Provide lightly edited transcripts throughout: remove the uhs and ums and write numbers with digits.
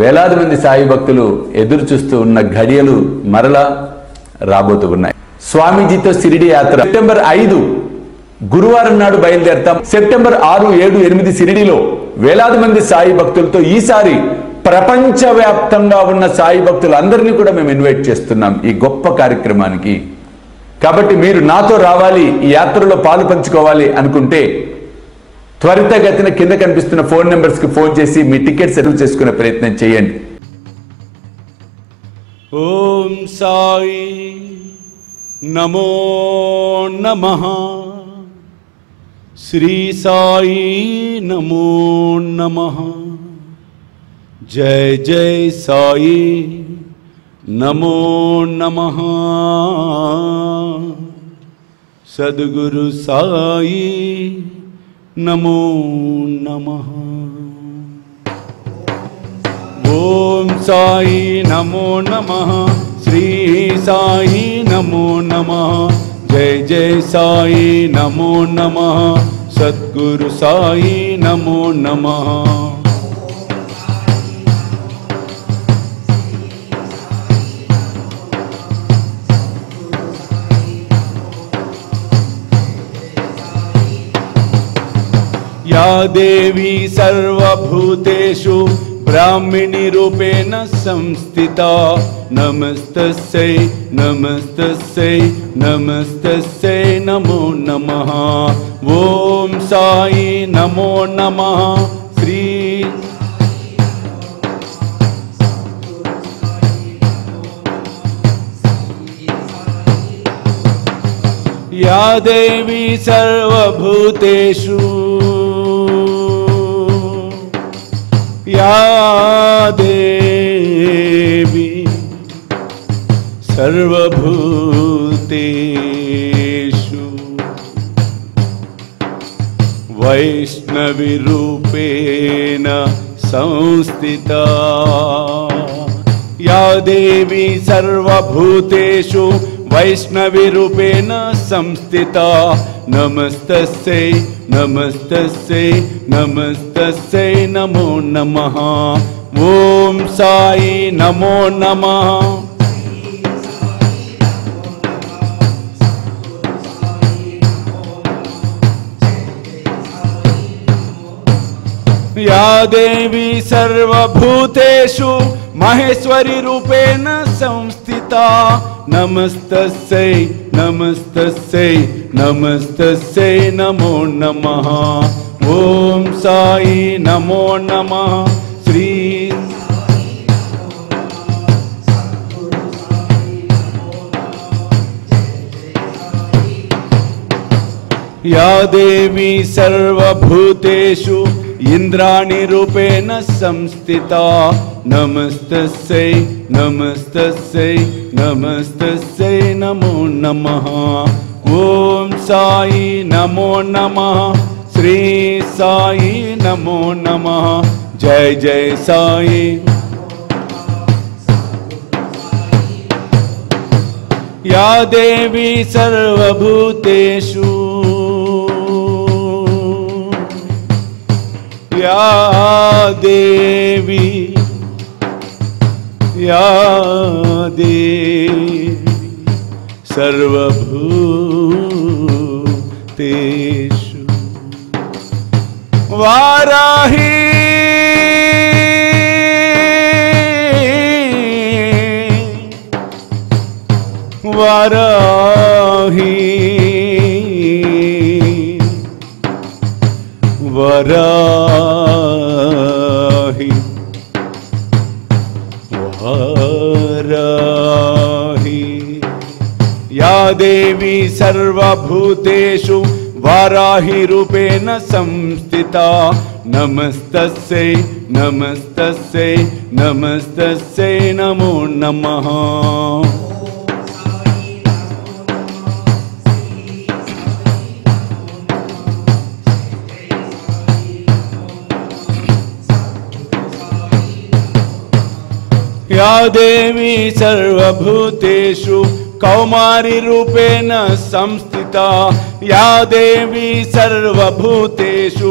వేలాది మంది సాయి భక్తులు ఎదురు చూస్తూ ఉన్న ఘడియలు మరలా రాబోతూ ఉన్నాయి. స్వామీజీతో షిరిడి యాత్ర సెప్టెంబర్ 5 గురువారం నాడు బయలుదేరతాం. సెప్టెంబర్ 6, 7, 8 షిరిడిలో వేలాది మంది సాయి భక్తులతో ఈసారి ప్రపంచవ్యాప్తంగా ఉన్న సాయి భక్తులందరినీ కూడా మేము ఇన్వైట్ చేస్తున్నాం ఈ గొప్ప కార్యక్రమానికి. కాబట్టి మీరు నాతో రావాలి, ఈ యాత్రలో పాలు పంచుకోవాలి అనుకుంటే త్వరితగతిన కింద కనిపిస్తున్న ఫోన్ నెంబర్స్ కి ఫోన్ చేసి మీ టికెట్ రిజర్వ్ చేసుకునే ప్రయత్నం చేయండి. ఓం సాయి నమో నమః. శ్రీ సాయి నమో నమః. జయ జయ సాయి నమో నమః. సద్గురు సాయి నమో నమః. ఓం సాయి నమో నమః. శ్రీ సాయి నమో నమః. జయ జయ సాయి నమో నమః. సద్గురు సాయి నమో నమః. या देवी सर्वभूतेषु ब्राह्मणी रूपेण संस्थिता नमस्तस्यै नमस्तस्यै नमस्तस्यै नमो नमः. ओम साई नमो नमः. श्री या देवी सर्वभूतेषु या देवी सर्वभूतेषु वैष्णवी रूपेण संस्थिता. या देवी सर्वभूतेषु वैष्णवी रूपेण संस्थिता नमस्तस्यै नमस्तस्यै नमस्तस्यै नमो नमः. ओम साई नमो नमः. या देवी सर्वभूतेषु महेश्वरी रूपेण संस्थिता नमस्तस्यै नमस्तस्यै नमस्तस्यै नमो नमः. ओम साई नमो नमः. श्री या देवी सर्वभूतेषु इंद्राणी रूपेण संस्थिता नमस्तस्यै नमस्तस्यै नमस्तस्यै नमो नमः. ओम साई नमो नमः. श्री साई नमो नमः. जय जय साई. या देवी सर्वभूतेषु या देवी सर्वभूतेषु वाराही वाराही वाराही वाराही. या देवी सर्वभूतेषु वाराही रूपेण संस्थिता नमस्तस्यै नमस्तस्यै नमस्तस्यै नमो नमः. या देवी सर्वभूतेषु कौमारी रूपेण संस्थिता. या देवी सर्वभूतेषु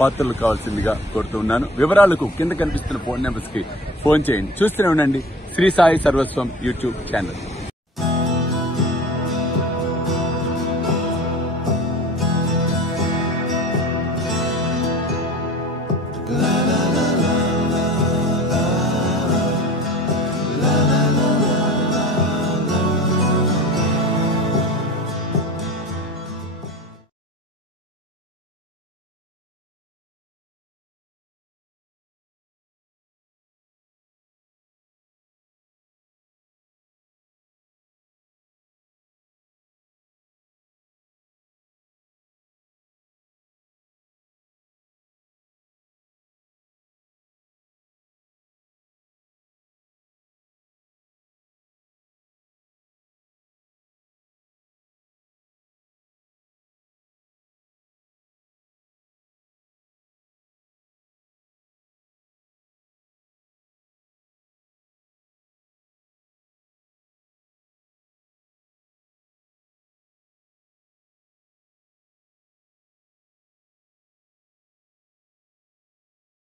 పాత్రలు కావాల్సిందిగా కోరుతున్నాను. వివరాలకు కింద కనిపిస్తున్న ఫోన్ నెంబర్స్ కి ఫోన్ చేయండి. చూస్తూనే ఉండండి శ్రీ సాయి సర్వస్వం యూట్యూబ్ ఛానల్.